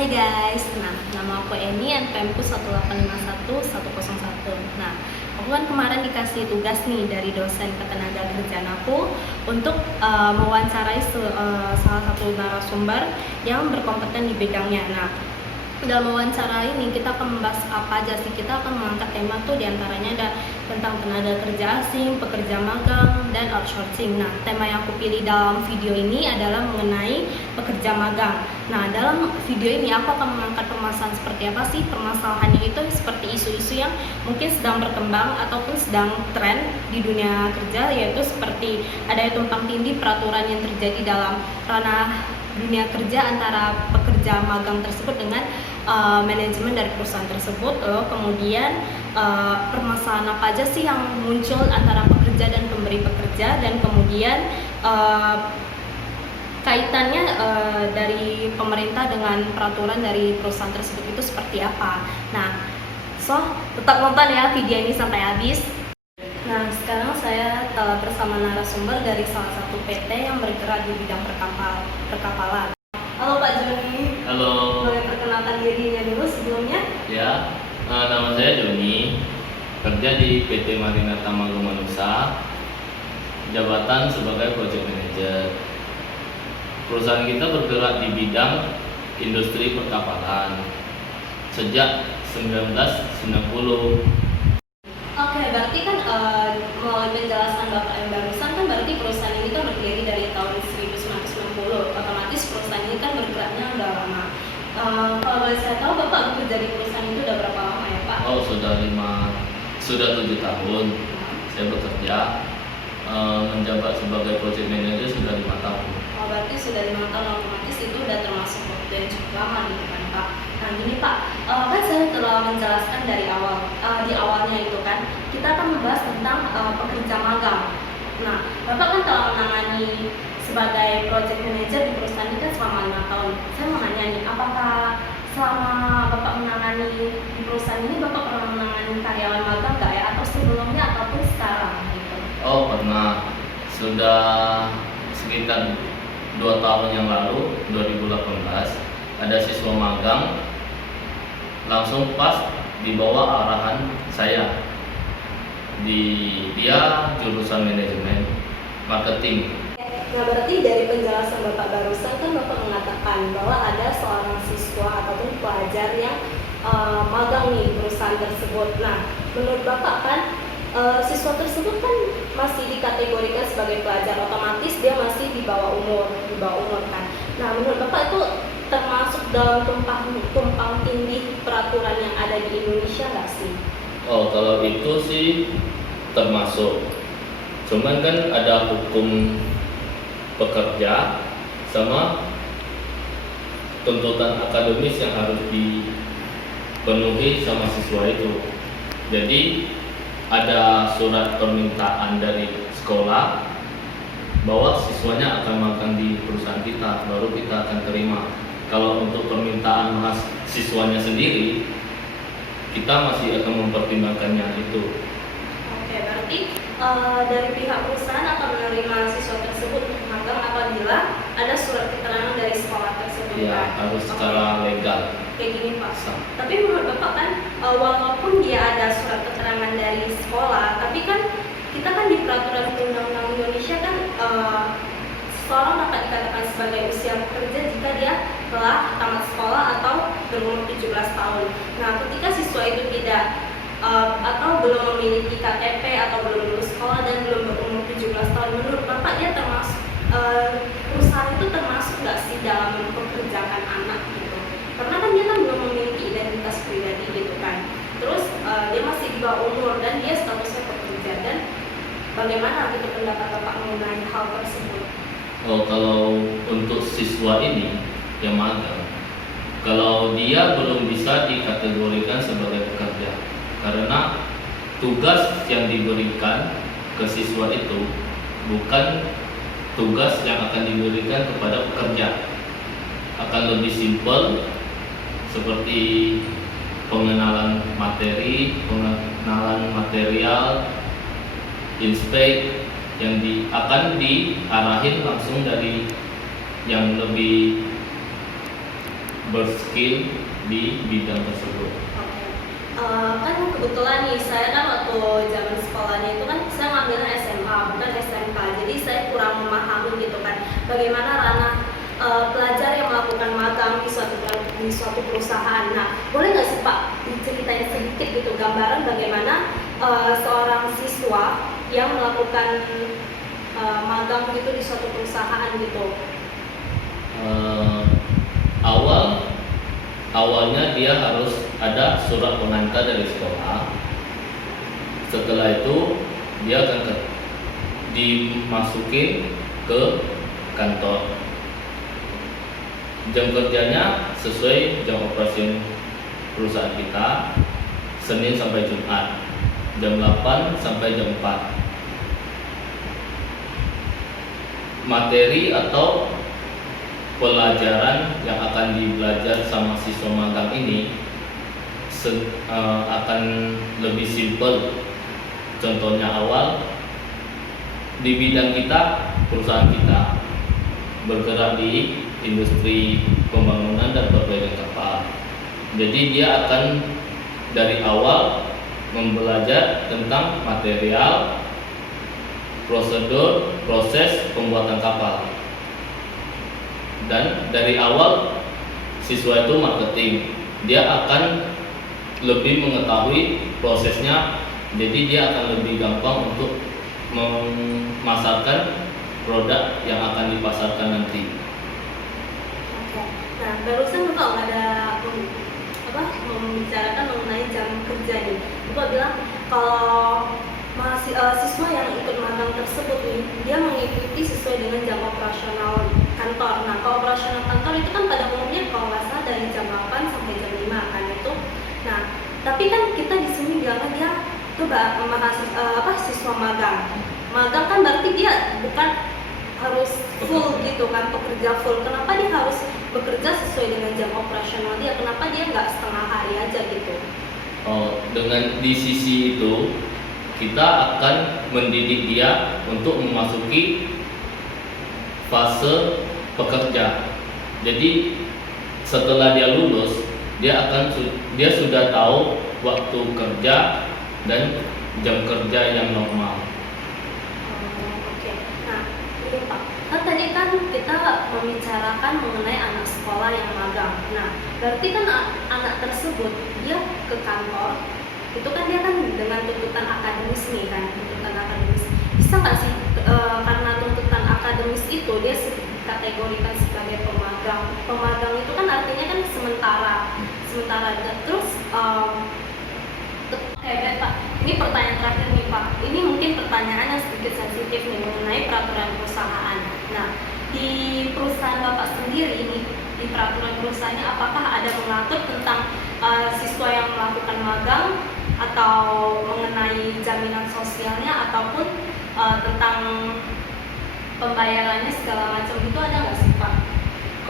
Hai guys, nama aku Eni, NPM-ku 1851101. Aku kan kemarin dikasih tugas nih dari dosen ketenagakerjaan aku untuk mewawancarai salah satu narasumber yang berkompeten di bidangnya. Dalam wawancara ini kita akan membahas apa aja sih? Kita akan mengangkat tema tuh diantaranya ada tentang tenaga kerja asing, pekerja magang, dan outsourcing. Tema yang aku pilih dalam video ini adalah mengenai pekerja magang. Dalam video ini aku akan mengangkat permasalahan seperti apa sih? Permasalahannya itu seperti isu-isu yang mungkin sedang berkembang ataupun sedang tren di dunia kerja, yaitu seperti ada tumpang tindih peraturan yang terjadi dalam ranah dunia kerja antara pekerja magang tersebut dengan manajemen dari perusahaan tersebut. Kemudian permasalahan apa aja sih yang muncul antara pekerja dan pemberi pekerja, dan kemudian kaitannya dari pemerintah dengan peraturan dari perusahaan tersebut itu seperti apa. Tetap nonton ya video ini sampai habis. Sekarang saya telah bersama narasumber dari salah satu PT yang bergerak di bidang perkapalan. Halo Pak Joni. Halo. Boleh perkenalkan dirinya dulu sebelumnya? Ya, nama saya Joni, kerja di PT Marina Tamago Manusa, jabatan sebagai Project Manager. Perusahaan kita bergerak di bidang industri perkapalan sejak 1990. Oke, berarti kan melalui penjelasan Bapak yang barusan kan berarti perusahaan ini kan berdiri dari tahun 1990. Otomatis perusahaan ini kan bergeraknya udah lama. Kalau boleh saya tahu Bapak bekerja di perusahaan itu udah berapa lama ya Pak? Oh, sudah 7 tahun saya bekerja, menjabat sebagai Project Manager sudah 5 tahun. Oh, berarti sudah 5 tahun, otomatis itu udah termasuk waktu yang cukup lama gitu kan Pak. Gini Pak, kan saya telah menjelaskan dari awal, di awalnya itu kan kita akan membahas tentang pekerja magang. Bapak kan telah menangani sebagai project manager di perusahaan ini kan selama 5 tahun. Saya mau nanya nih, apakah selama Bapak menangani di perusahaan ini Bapak pernah menangani karyawan magang nggak ya? Atau sebelumnya ataupun sekarang gitu? Oh, pernah. Sudah sekitar 2 tahun yang lalu, 2018, ada siswa magang langsung pas di bawah arahan saya. Dia jurusan manajemen marketing. Berarti dari penjelasan Bapak barusan kan Bapak mengatakan bahwa ada seorang siswa ataupun pelajar yang magang nih di perusahaan tersebut. Menurut Bapak kan siswa tersebut kan masih dikategorikan sebagai pelajar, otomatis dia masih di bawah umur kan. Menurut Bapak itu termasuk dalam tumpang tindih peraturan yang ada di Indonesia nggak sih? Oh, kalau itu sih termasuk. Cuman kan ada hukum pekerja sama tuntutan akademis yang harus dipenuhi sama siswa itu. Jadi ada surat permintaan dari sekolah bahwa siswanya akan magang di perusahaan kita, baru kita akan terima. Kalau untuk permintaan siswanya sendiri, kita masih akan mempertimbangkannya itu. Oke, berarti dari pihak perusahaan akan menerima siswa tersebut untuk magang apabila ada surat keterangan dari sekolah tersebut. Ya, harus secara legal. Kayak gini Pak. Tapi menurut Bapak kan walaupun dia ada surat keterangan dari sekolah, tapi kan kita kan di peraturan undang-undang Indonesia kan seseorang dapat dikatakan sebagai usia pekerja jika dia telah tamat sekolah atau berumur 17 tahun. Ketika siswa itu tidak atau belum memiliki KTP atau belum lulus sekolah dan belum berumur 17 tahun, menurut Bapak dia termasuk perusahaan itu termasuk nggak sih dalam mempekerjakan anak gitu? Karena kan dia kan belum memiliki identitas pribadi gitu kan. Terus dia masih di bawah umur dan dia statusnya pekerja, dan bagaimana gitu pendapat Bapak mengenai hal tersebut? Oh, kalau untuk siswa ini yang magang, kalau dia belum bisa dikategorikan sebagai pekerja, karena tugas yang diberikan ke siswa itu bukan tugas yang akan diberikan kepada pekerja. Akan lebih simpel, seperti pengenalan materi, pengenalan material, inspek yang akan diarahin langsung dari yang lebih berskill di bidang tersebut. Oke. Kan kebetulan nih saya kan waktu zaman sekolahnya itu kan saya ngambilnya SMA bukan SMK, jadi saya kurang memahami gitu kan bagaimana ranah pelajar yang melakukan magang di suatu perusahaan. Nah, boleh nggak sih Pak diceritain sedikit gitu gambaran bagaimana seorang siswa yang melakukan magang gitu di suatu perusahaan gitu? Awalnya dia harus ada surat pengantar dari sekolah. Setelah itu dia akan dimasukin ke kantor. Jam kerjanya sesuai jam operasi perusahaan kita, Senin sampai Jumat, jam 8 sampai jam 4. Materi atau pelajaran yang akan dibelajar sama siswa magang ini akan lebih simpel. Contohnya awal di bidang kita, perusahaan kita bergerak di industri pembangunan dan perbaikan kapal. Jadi dia akan dari awal membelajar tentang material, prosedur, proses pembuatan kapal. Dan dari awal siswa itu marketing, dia akan lebih mengetahui prosesnya, jadi dia akan lebih gampang untuk memasarkan produk yang akan dipasarkan nanti. Oke. Nah, barusan Bapak ada membicarakan mengenai jam kerja nih. Bapak bilang kalau siswa yang ikut magang tersebut nih, dia mengikuti sesuai dengan jam operasional kantor. Nah, kalau operasional kantor itu kan pada umumnya kalau nggak salah dari jam 8 sampai jam 5 kan itu. Nah, tapi kan kita di sini bilangnya dia siswa magang. Magang kan berarti dia bukan harus full gitu kan, pekerja full. Kenapa dia harus bekerja sesuai dengan jam operasional dia? Kenapa dia nggak setengah hari aja gitu? Dengan di sisi itu kita akan mendidik dia untuk memasuki fase pekerja. Jadi setelah dia lulus, dia sudah tahu waktu kerja dan jam kerja yang normal. Oke. Nah, ini Pak, kan tadi kan kita membicarakan mengenai anak sekolah yang magang. Nah, berarti kan anak tersebut dia ke kantor, itu kan dia kan dengan tuntutan akademis nih kan, tuntutan akademis. Bisa nggak sih karena tuntutan akademis itu dia dikategorikan sebagai pemagang. Pemagang itu kan artinya kan sementara. Terus baik Pak, ini pertanyaan terakhir nih Pak. Ini mungkin pertanyaan yang sedikit sensitif nih mengenai peraturan perusahaan. Nah, di perusahaan Bapak sendiri ini, di peraturan perusahaannya apakah ada mengatur tentang siswa yang melakukan magang atau mengenai jaminan sosialnya ataupun tentang pembayarannya segala macam itu ada nggak sih Pak?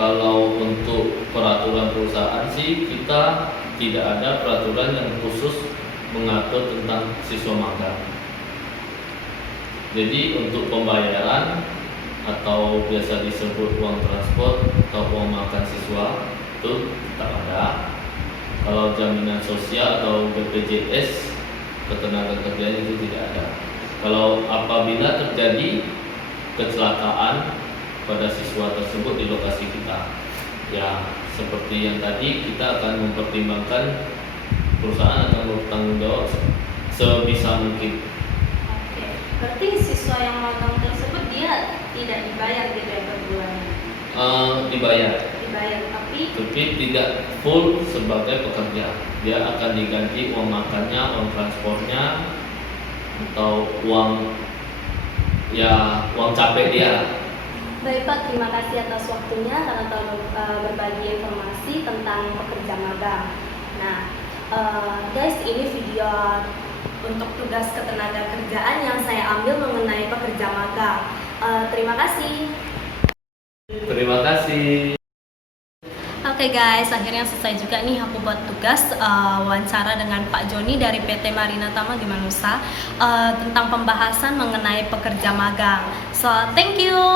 Kalau untuk peraturan perusahaan sih kita tidak ada peraturan yang khusus mengatur tentang siswa magang. Jadi untuk pembayaran atau biasa disebut uang transport atau uang makan siswa itu tak ada. Kalau jaminan sosial atau BPJS ketenagakerjaan itu tidak ada. Kalau apabila terjadi kecelakaan pada siswa tersebut di lokasi kita, ya seperti yang tadi, kita akan mempertimbangkan perusahaan akan bertanggung jawab sebisa mungkin. Oke, berarti siswa yang magang tersebut dia tidak dibayar gitu ya per bulan? Dibayar, tapi tidak full sebagai pekerja. Dia akan diganti uang makannya, uang transportnya, atau uang capek dia. Baik Pak, terima kasih atas waktunya karena telah berbagi informasi tentang pekerja magang. Nah, guys, ini video untuk tugas ketenagakerjaan yang saya ambil mengenai pekerja magang. Terima kasih. Terima kasih. Oke guys, akhirnya selesai juga nih aku buat tugas wawancara dengan Pak Joni dari PT Marina Tama Gima Nusa tentang pembahasan mengenai pekerja magang. So, thank you.